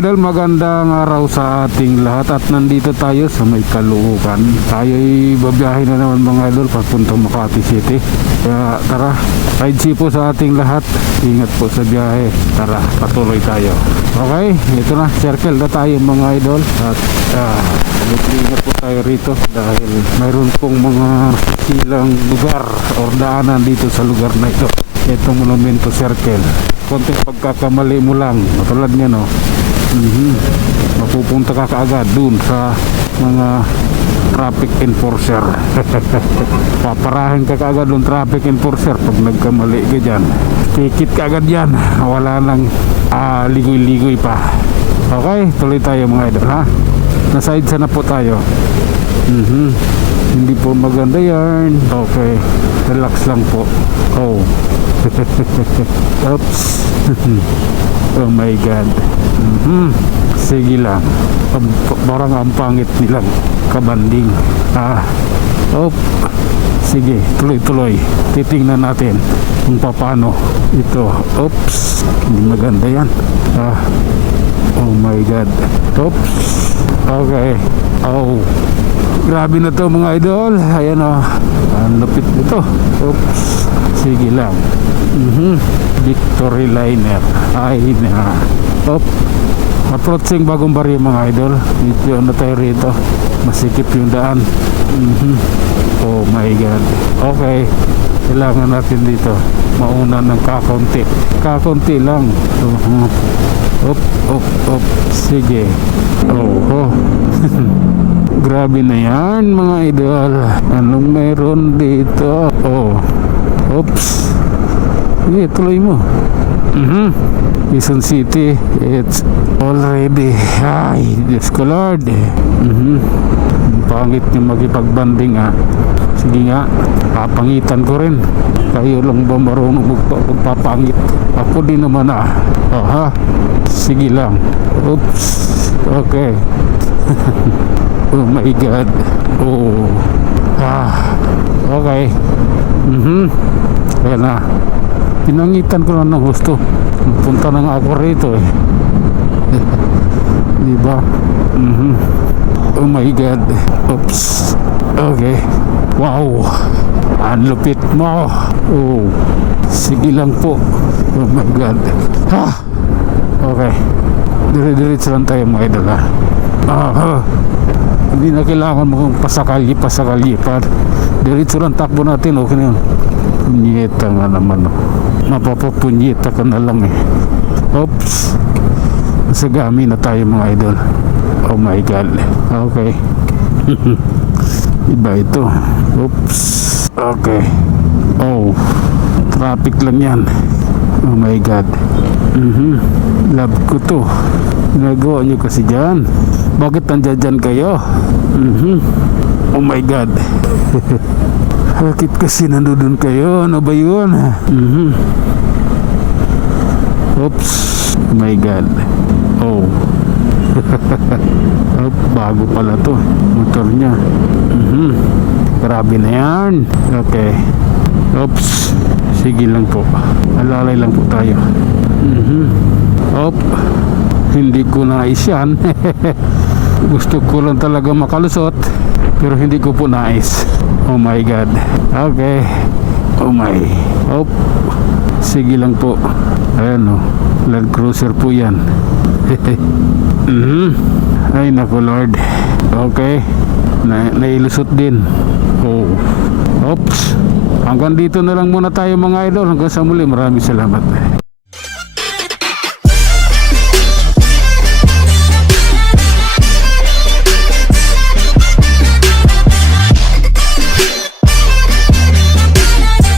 idol, magandang araw sa ating lahat at nandito tayo sa may Caloocan. Tayo'y babiyahe na naman mga idol papuntang Makati City. Kaya tara, ride safe po sa ating lahat. Ingat po sa biyahe. Tara, patuloy tayo. Okay, ito na, circle na tayo mga idol. At ingat po tayo rito dahil mayroon pong mga silang lugar o daanan dito sa lugar na ito. Itong Monumento Circle, konting pagkakamali mo lang, matulad niya no, mapupunta ka kaagad dun sa mga traffic enforcer. Paparahin ka kaagad dun traffic enforcer pag nagkamali ka dyan. Tikit ka agad yan, wala nang ligoy-ligoy pa. Okay, tuloy tayo mga idol ha. Naside sana po tayo. Hindi po maganda yan. Okay, relax lang po. Oh. Oops. Oh my god. Sige lang. Parang ang pangit nilang kabanding. Sige, tuloy-tuloy. Titingnan natin kung paano ito. Oops. Hindi maganda yan. Oh my god. Oops. Okay. Oh. Grabe na to mga idol. Ayan o. Ang lupit nito. Oops. Sige lang. Victory liner. Ay na. Approaching bagong baryo mga idol. Dito na tayo rito. Masikip yung daan. Oh my god. Okay. Kailangan natin dito mauna ng kakunti. Kakunti lang. Sige. Grabe na yan mga idol. Anong meron dito? Oops. Sige, tuloy mo. Quezon City, it's already. Ay, Diyos ko Lord. Pangit yung makipagbanding ha. Sige nga, papangitan ko rin. Kayo lang ba marunong magpapangit? Ako din naman Sige lang. Oops. Okay. Oh my god. Okay. Ayan na. Pinangitan ko lang ng gusto. Punta na nga ako rito eh. Diba? Oh my god. Oops. Okay. Wow. Ang lupit mo. Sige lang po. Oh my god. Okay. Dire-diretso lang tayo mga idol Hindi na kailangan mo pasakalyi pa. Diretso lang takbo natin. Okay na yun. Punyeta nga naman mapapapunyeta ka na lang eh. Oops. Nasagami na tayo mga idol. Oh my god. Okay. Iba ito. Oops. Okay. Traffic lang yan. Oh my god. Love ko to. Ginagawa nyo kasi dyan. Bakit nandiyan kayo? Oh my god. Bakit kasi nandoon kayo? Ano ba yun? Oops. Oh my god. Bago pala to motor nya. Grabe na yan. Okay. Oops. Sige lang po. Alalay lang po tayo. Hindi ko nais yan. Gusto ko lang talaga makalusot, pero hindi ko po nais. Oh my god. Okay. Oh my. Sige lang po. Ayan Land Cruiser po yan. Ay naku Lord. Okay. Nailusot din. Oops. Hanggang dito na lang muna tayo mga idol. Hanggang sa muli. Maraming salamat.